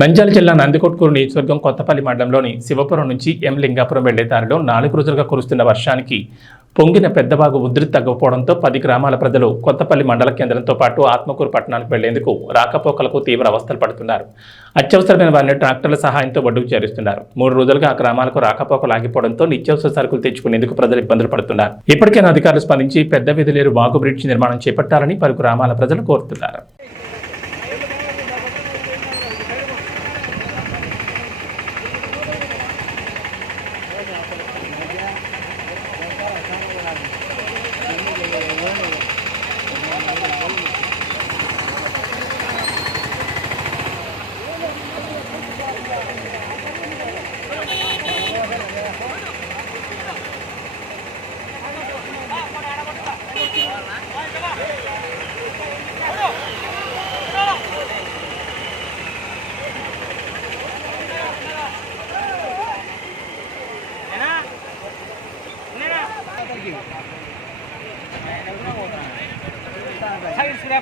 నంద్యాల జిల్లా నందికొట్కూరు నియోజకవర్గం కొత్తపల్లి మండలంలోని శివపురం నుంచి ఎం లింగాపురం వెళ్లే దారిలో 4 రోజులుగా కురుస్తున్న వర్షానికి పొంగిన పెద్దవాగు ఉధృతి తగ్గకపోవడంతో 10 గ్రామాల ప్రజలు కొత్తపల్లి మండల కేంద్రంతో పాటు ఆత్మకూరు పట్టణానికి వెళ్లేందుకు రాకపోకలకు తీవ్ర అవస్థలు పడుతున్నారు. అత్యవసరమైన వారిని ట్రాక్టర్ల సహాయంతో ఒడ్డుకు చేరుస్తున్నారు. 3 రోజులుగా ఆ గ్రామాలకు రాకపోకలు ఆగిపోవడంతో నిత్యావసర సరుకులు తెచ్చుకునేందుకు ప్రజలు ఇబ్బందులు పడుతున్నారు. ఇప్పటికైనా అధికారులు స్పందించి పెద్ద విధులేరు వాగు బ్రిడ్జి నిర్మాణం చేపట్టాలని పలు గ్రామాల ప్రజలు కోరుతున్నారు. Saya sudah